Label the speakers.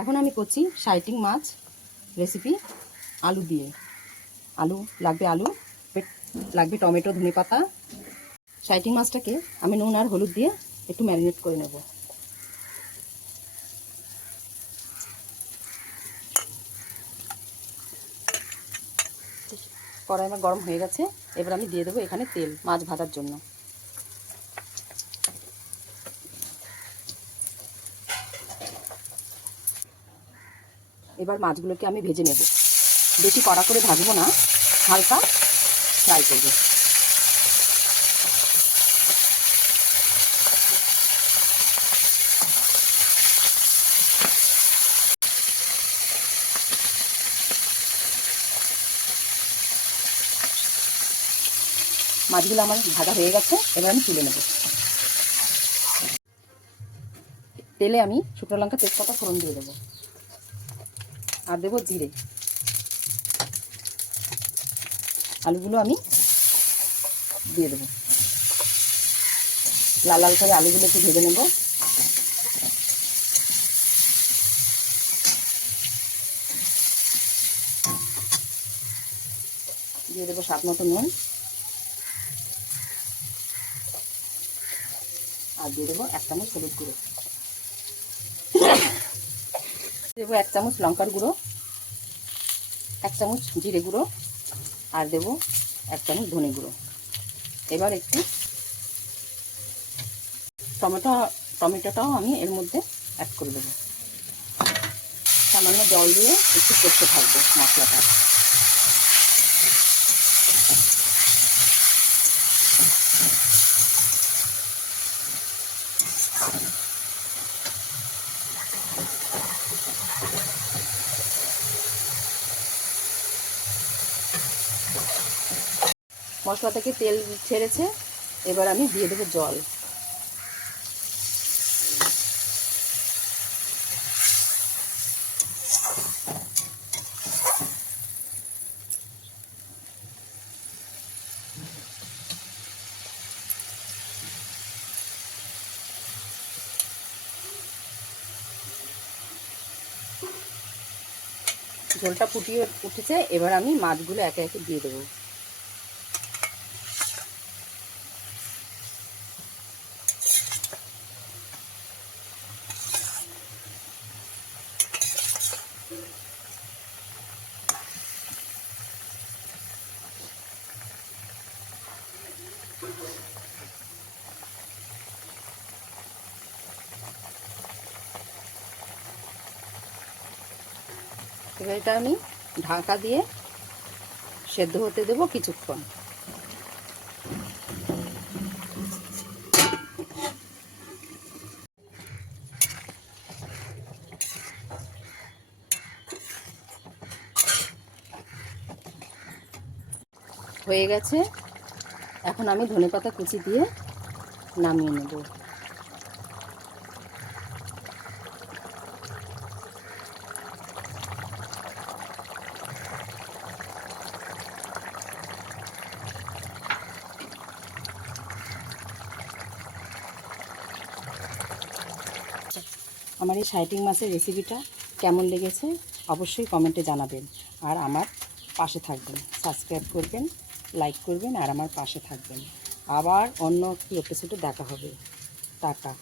Speaker 1: এখন আমি করছি সাইটিং মাছ রেসিপি আলু দিয়ে। আলু, লাগবে আলু লাগবে টমেটো, ধনে পাতা। সাইটিং মাছটাকে আমি নুন আর হলুদ দিয়ে একটু ম্যারিনেট করে নেব। কড়াই আমার গরম হয়ে গেছে, এবার আমি দিয়ে দেবো এখানে তেল মাছ ভাজার জন্য। এবার মাছগুলোকে আমি ভেজে নেব। বেশি কড়া করে ভাজবো না, হালকা ফ্রাই করব। মাছগুলো আমার ভাজা হয়ে গেছে, এবার আমি তুলে নেব। তেলে আমি শুকনো লঙ্কা, তেজপাতা, ফোড়ন দিয়ে দেবো। আর দেবো জিরে। আলুগুলো আমি দিয়ে দেবো। লাল লাল করে আলুগুলো একটু ভেজে নেব। দিয়ে দেবো স্বাদ মতো নুন। আর দিয়ে দেবো এক চামচ হলুদ গুঁড়ো। দেবো এক চামচ লঙ্কার গুঁড়ো, এক চামচ জিরে গুঁড়ো, আর দেবো এক চামচ ধনে গুঁড়ো। এবার একটু টমেটো, টমেটোটাও আমি এর মধ্যে অ্যাড করে দেবো। সামান্য জল দিয়ে একটু করতে থাকব মশলাটা। মশলা থেকে তেল ছেড়েছে, এবার আমি দিয়ে দেবো জল। ঝোলটা ফুটিয়ে উঠেছে, এবার আমি মাছগুলো একে একে দিয়ে দেবো। এবার এটা আমি ঢাকা দিয়ে সেদ্ধ হতে দেবো কিছুক্ষণ। হয়ে গেছে। এখন আমি ধনেপাতা কুচি দিয়ে নামিয়ে নেব। আমার এই সাইটিং মাছের রেসিপিটা কেমন লেগেছে অবশ্যই কমেন্টে জানাবেন। আর আমার পাশে থাকবেন, সাবস্ক্রাইব করবেন, লাইক করবেন, আর আমার পাশে থাকবেন। আবার অন্য একটি এপিসোডে দেখা হবে। টাটা।